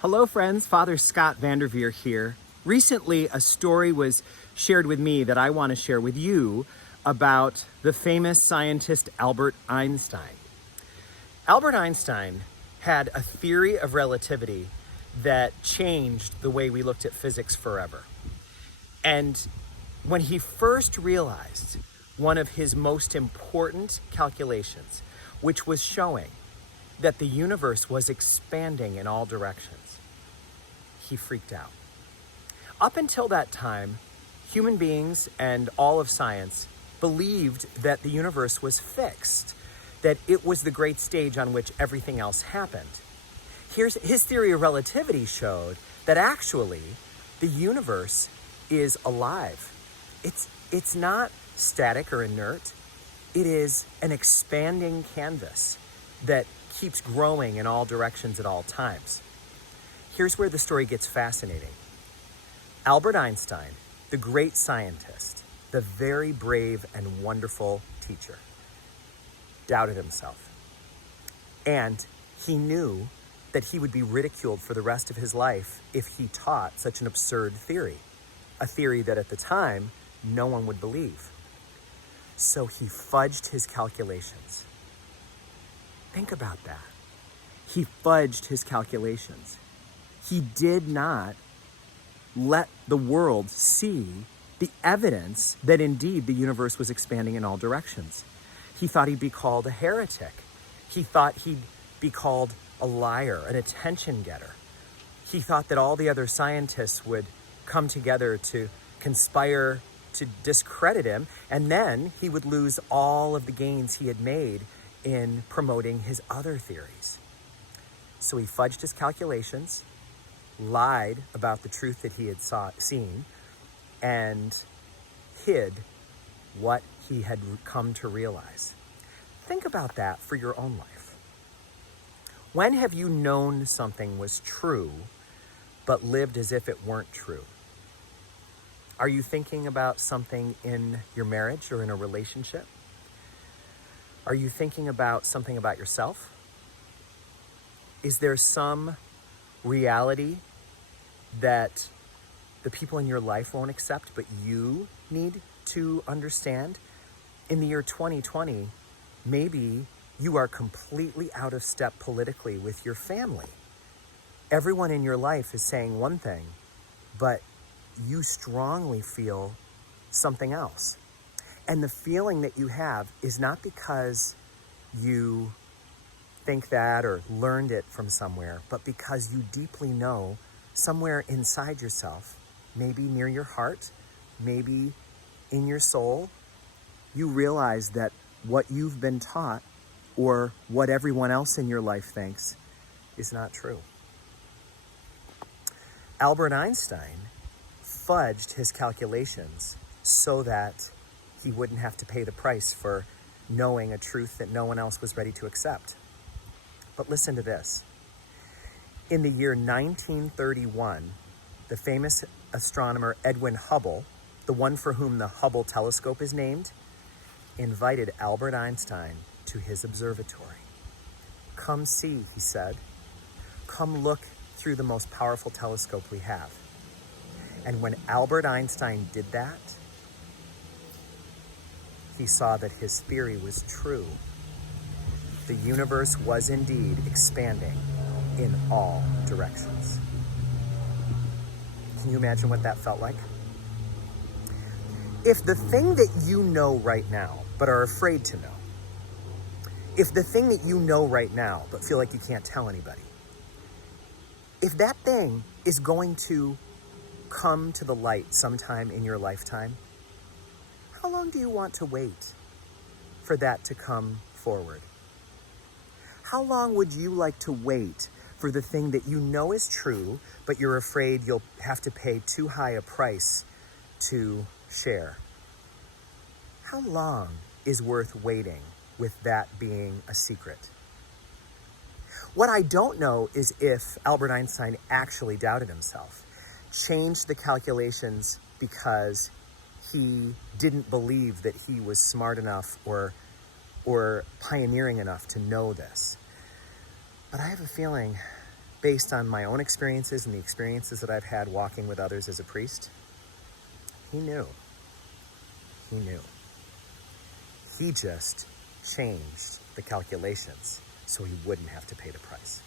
Hello friends, Father Scott Vanderveer here. Recently, a story was shared with me that I want to share with you about the famous scientist Albert Einstein. Albert Einstein had a theory of relativity that changed the way we looked at physics forever. And when he first realized one of his most important calculations, which was showing that the universe was expanding in all directions, he freaked out. Up until that time, human beings and all of science believed that the universe was fixed, that it was the great stage on which everything else happened. His theory of relativity showed that actually the universe is alive. It's not static or inert. It is an expanding canvas that keeps growing in all directions at all times. Here's where the story gets fascinating. Albert Einstein, the great scientist, the very brave and wonderful teacher, doubted himself. And he knew that he would be ridiculed for the rest of his life if he taught such an absurd theory, a theory that at the time no one would believe. So he fudged his calculations. Think about that. He fudged his calculations. He did not let the world see the evidence that indeed the universe was expanding in all directions. He thought he'd be called a heretic. He thought he'd be called a liar, an attention getter. He thought that all the other scientists would come together to conspire to discredit him, and then he would lose all of the gains he had made in promoting his other theories. So he fudged his calculations, lied about the truth that he had seen, and hid what he had come to realize. Think about that for your own life. When have you known something was true, but lived as if it weren't true? Are you thinking about something in your marriage or in a relationship? Are you thinking about something about yourself? Is there some reality that the people in your life won't accept, but you need to understand? In the year 2020, maybe you are completely out of step politically with your family. Everyone in your life is saying one thing, but you strongly feel something else. And the feeling that you have is not because you think that or learned it from somewhere, but because you deeply know somewhere inside yourself, maybe near your heart, maybe in your soul, you realize that what you've been taught or what everyone else in your life thinks is not true. Albert Einstein fudged his calculations so that he wouldn't have to pay the price for knowing a truth that no one else was ready to accept. But listen to this. In the year 1931, the famous astronomer Edwin Hubble, the one for whom the Hubble telescope is named, invited Albert Einstein to his observatory. "Come see," he said. "Come look through the most powerful telescope we have." And when Albert Einstein did that, he saw that his theory was true. The universe was indeed expanding in all directions. Can you imagine what that felt like? If the thing that you know right now, but are afraid to know, if the thing that you know right now, but feel like you can't tell anybody, if that thing is going to come to the light sometime in your lifetime, how long do you want to wait for that to come forward? How long would you like to wait for the thing that you know is true, but you're afraid you'll have to pay too high a price to share? How long is worth waiting with that being a secret? What I don't know is if Albert Einstein actually doubted himself, changed the calculations because he didn't believe that he was smart enough or pioneering enough to know this. But I have a feeling based on my own experiences and the experiences that I've had walking with others as a priest, he knew. He knew. He just changed the calculations so he wouldn't have to pay the price.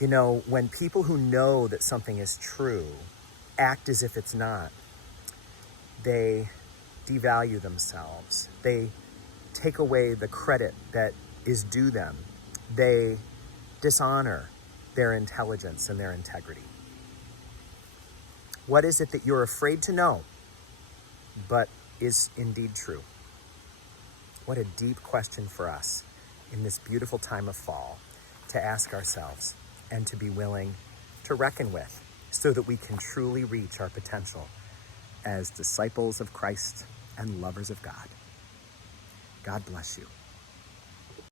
You know, when people who know that something is true act as if it's not, they devalue themselves. They take away the credit that is due them. They dishonor their intelligence and their integrity. What is it that you're afraid to know, but is indeed true? What a deep question for us in this beautiful time of fall to ask ourselves and to be willing to reckon with so that we can truly reach our potential as disciples of Christ and lovers of God. God bless you.